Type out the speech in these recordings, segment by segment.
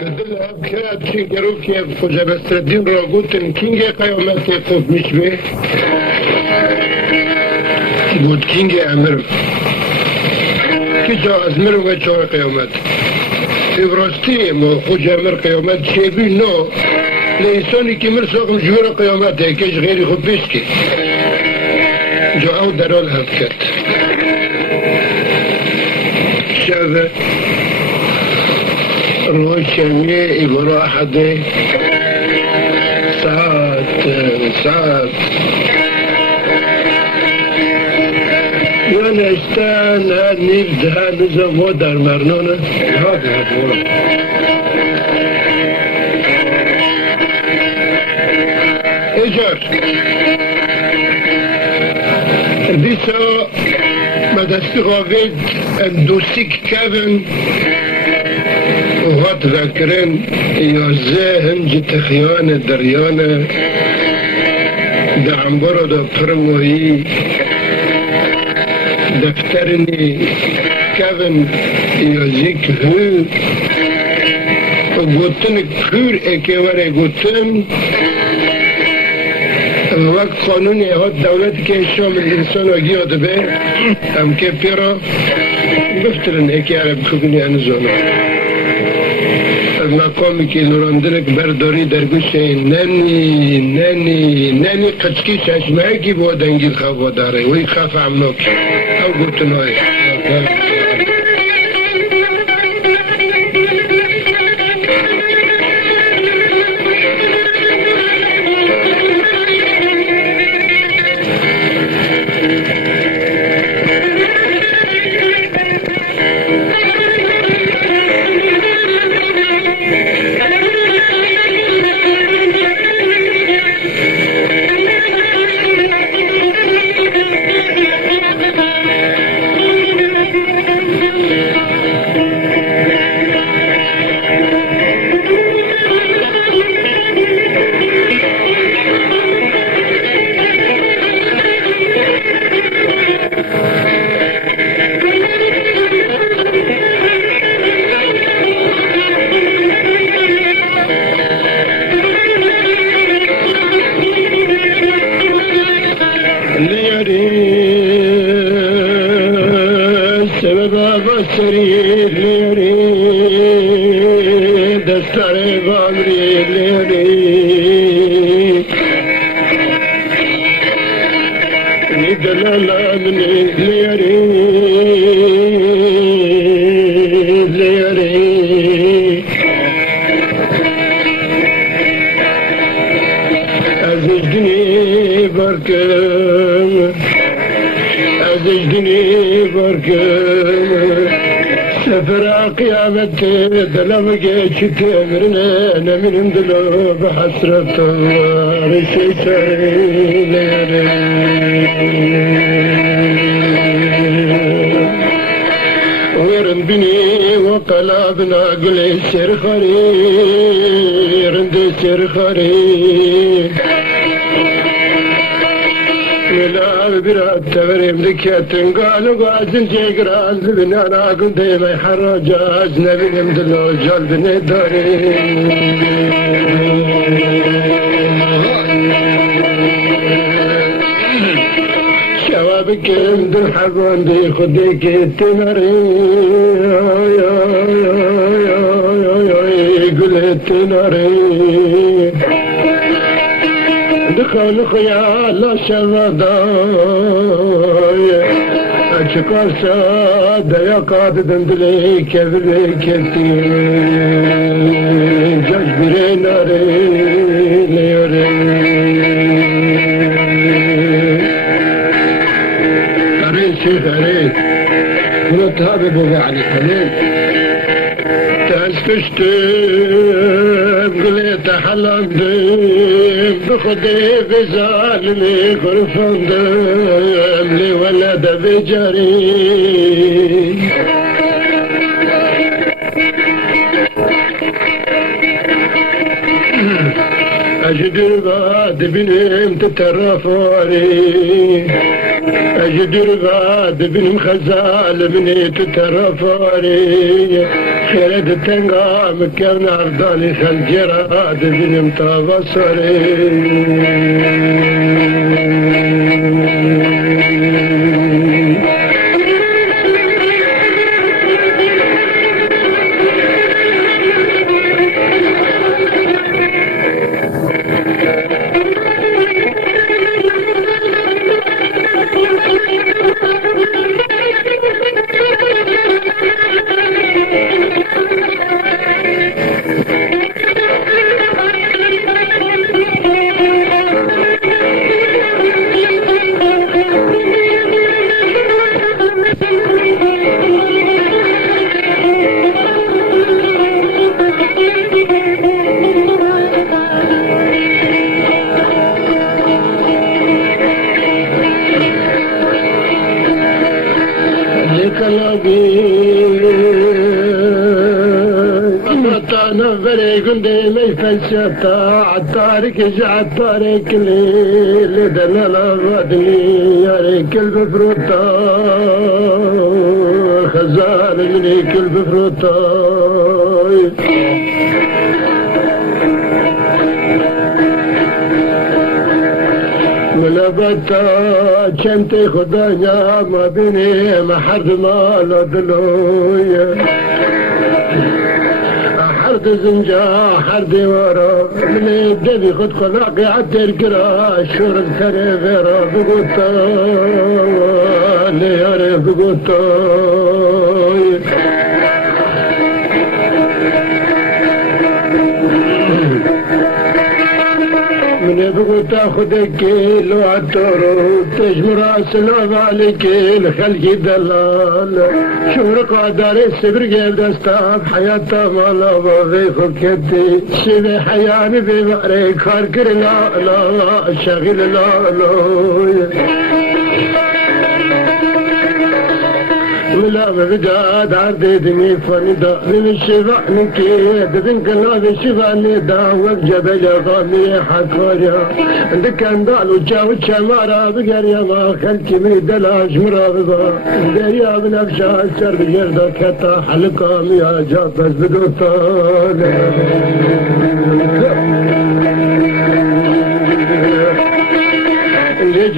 تدل بكات كينجرو كيف خوجا بس الدين راغوتن كينجي قيامات يقف مش به بود كينجي أمر كي جا أزمر وجا قيامات إبراستي مو خوجا أمر قيامات شيبي نو لإنساني كمر ساقم جورا قيامات هيكيش غيري خود بيشكي جو أو درال هبكات شاذا روشنية إبرا حدي ساعات يعني اشتان هاد نفدها نزمو در مرنونة هذا هدورا إجار ديسا مدستي غافيد اندوسيك كابن وغاد ذاكرين يوزاهن جت خيانة دريانة دعم برد برموهي دفترني كابن يوزيك هو وقوتن كور اكيواري قوتن وقت قانوني هاد دولت که شامل الانسان وگیاد به هم که پیرا بفترن اکی عرب خبینی انزانا از مقامی که نوراندنک برداری در گوشه ننی قچکی چشمه کی با دنگیل خواه داره وی خف عمناک او گوتنهای شكرنا من دلو بحسرة رشي ويرن بني وقلبنا قل السر خرير رند السر خرير ولا برات تبريم ذكيتن قالوا قازن جيقراز بنانا كنت ما يحرج أجنبي نمدلو جال بني داري شوابك يمدن حقون دي خديك التناري يقول التناري دخل خيال شغداي أشكر ساد يا قاد دندلي كبري كتي جاش بريناري ليوري قرين شيخ قرين ونتهابي بوغي علي قليل تسكشتم قليت حلمتم بخدي في ظالمي خرفندم لي ولد بجري أجدر بعد بنم تترفاري أجدر بعد بنم خزال بني تترفاري خيرت التنقى مكرنا عرضاني خنجرة دبين مطابة فلسفة عالطارق عالطارق اللي دنا لغدني يا ريك البفروتا خزان منيك البفروتا ملابتا چنتي خدايا ما بيني ما حد ما لدلويا حرد زنجا حرد ورا من الدبي خد خلاقي عالتر قرا الشور الكري غيرا بقوتا لياري بقوتا من بقوتا خدك لو عالتورو تجمرا سلام عليك الخلق دلال شورق عداري السبر قيل دستاب حياتا مالا بابي خكتي شبي حياني بمعري كاركر لا لا شغل لا لا ولا مبداد عردي دني فريدا من الشفاء نكي دبن كنا في الشفاء ندا وجبل غامي حكوريا عندك اندال وجاو شمارا بقريا ما خلتي من دلاج مرابا دريا بنفشا السر بجردا كتا حلقا يا جابس بدوطان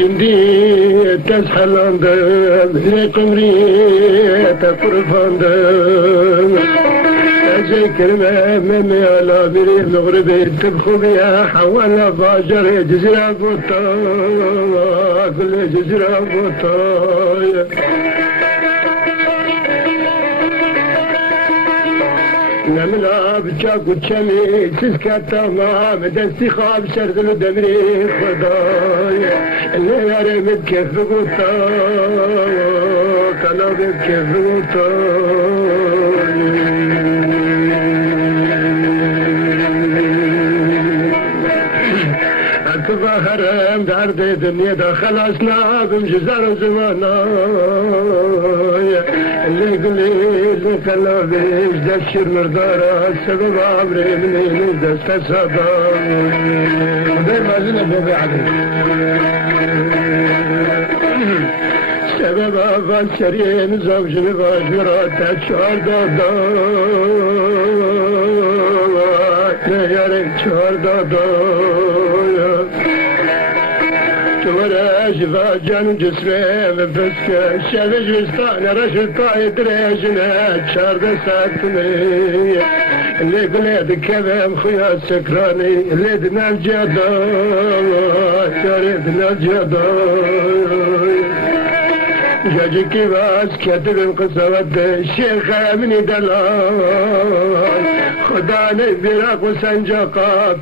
جندي تسحل عندهم لقمري تقرب عندهم أجي كلمة ممي على بري مغربي تبخو بيها حوالا باجر جزيرة بوطا كل جزيرة بوطا نملا بجاك وتشمي تسكتا ما بدستي خاب سردلو دمري خداي اللي ياري بكيف بقوتا كلا بكيف بقوتا أكبا هرم دارد دنيا دا خلاصنا بمجزار زمانا اللي قلي اللي كلا بيش دشر مردارا السبب عمري مني دست صدا وداي ما زلنا بوبي عدي سبب أفضل شرين زوجني باجرات تشعر دادا يا ريت شعر دادا ولا شفا جان جسمي بفسك شافج وسطان رشد طايد ريجنات شارد ساكتني اللي قليد كذب خويا سكراني اللي دنا الجدا شاردنا الجدا جاجي كيفاس كاتب القصة الشيخ مني دلال خداني براق وسنجاقا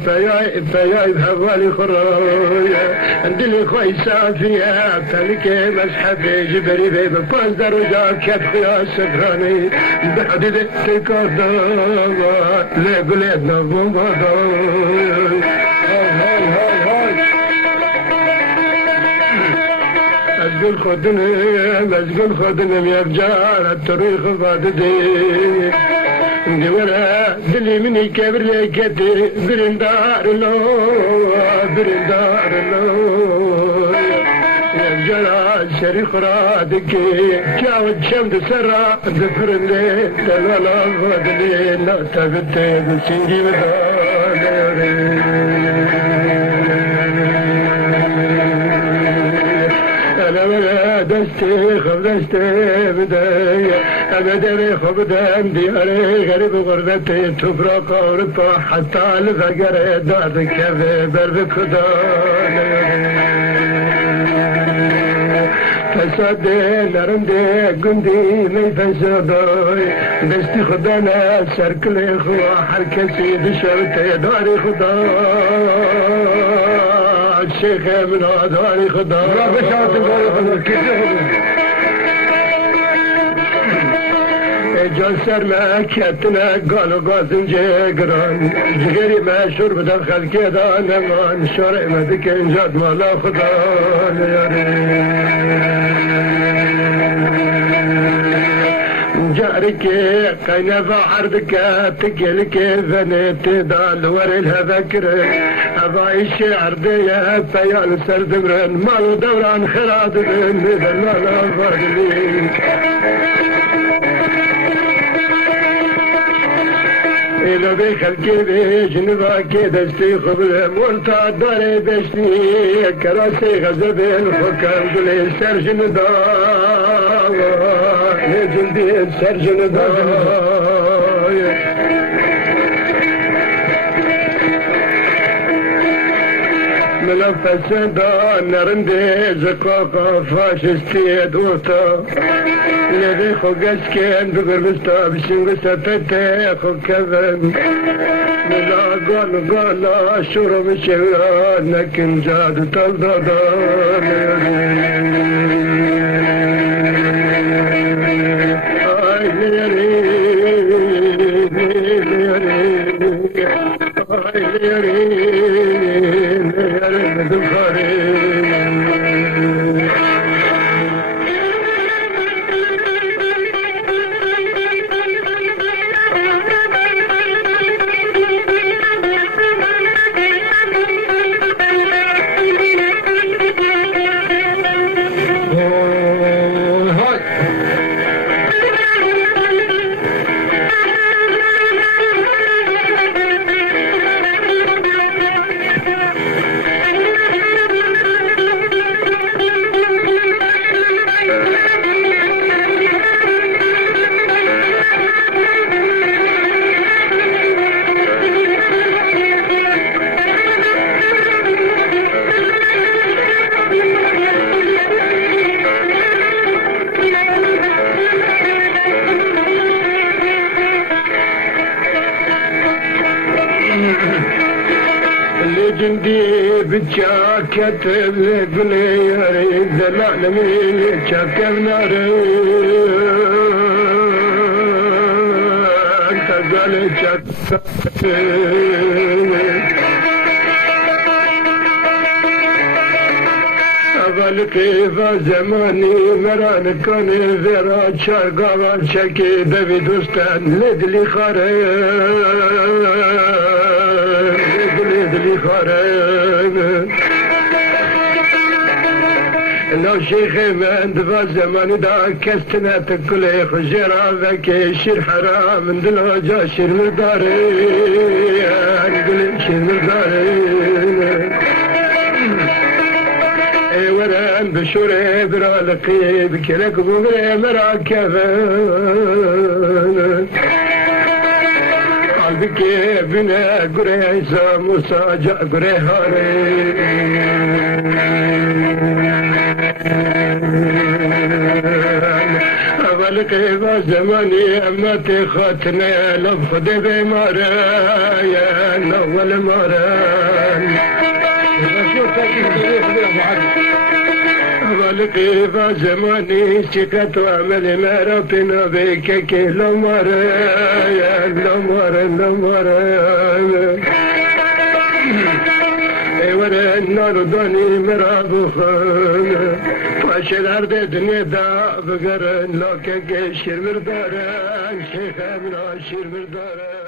فياي بحوالي خرايا عندي خوي سافيا فلكي مسحفي جبري بي بفاز درجة كيف خويا سكراني بحديد تكادا لي قليدنا بومبادا مسجون خدنم يا رجال الطريق فاددي دورا دلي مني كبر لكتي برندار لو جرى شريخ رادك جاود شمد سرى دفرن لي دلالا فضلي نعتقد بسنجي بدالي أنا دستي خبزتي بداية أبدري خبدان دياري غريب غربتي تفرق أوروبا حتى الفقر داد كفي برد خدان فسادي نرندي قندي ميفسادي دستي خدانا سركلي خوا حركسي دشرتي داري خدان الشيخ من داري خدان رابشات داري خدان كيف جلسر ما كتنا قالوا قاسم جيقران جغيري ما شرب دخل كده نمان شرع ما ذك انجاد ما لا خدان يا جارك قينا بعرضك تقلك فنيت دال ورلها ذكر أبا الشعر ديا بيان سردمرن مالو دوران خراد مثل ما لا فاضلين إلى ذيك الكبيش نباكي دستي خبل مرتا داري بشتي كراسي غزبين فكر قلي سرجن داوى نجندي سرجن داوى ملفت سندان نرندي زقاقا فاشستي دوتا لذي خو قسكين بقربستا بشنقستا تتي خو كذن ملا قال شرب الشغلان لكن زاد تلضدان آي ليري آي ليري جندي بتشاكت بلي يريد العالمين تشاكت ناري انت قال تشاكت كيف زماني مران كان ذرا شرقا شكي دبي دوستان لدلي خارج لو شيخ من دفا زمان دا كستنا تكلي خجرا ذكي شير حرام دلو جا شير مرداري شير مرداري وران بشوري برالقي بكلك بغري مراكبان قلبك بنا قريسا موسى جاء قريهاري أولك إذا زماني أما تخاتنا لفظ بماران أول ماران أولك إذا زماني سكت وعمل مرابنا بك كيلو ماران لو ماران ورن ناردانی مرا خان فاشل دنیا دا بگرن لاکه شیر مردارن شیخ من شیر مردارن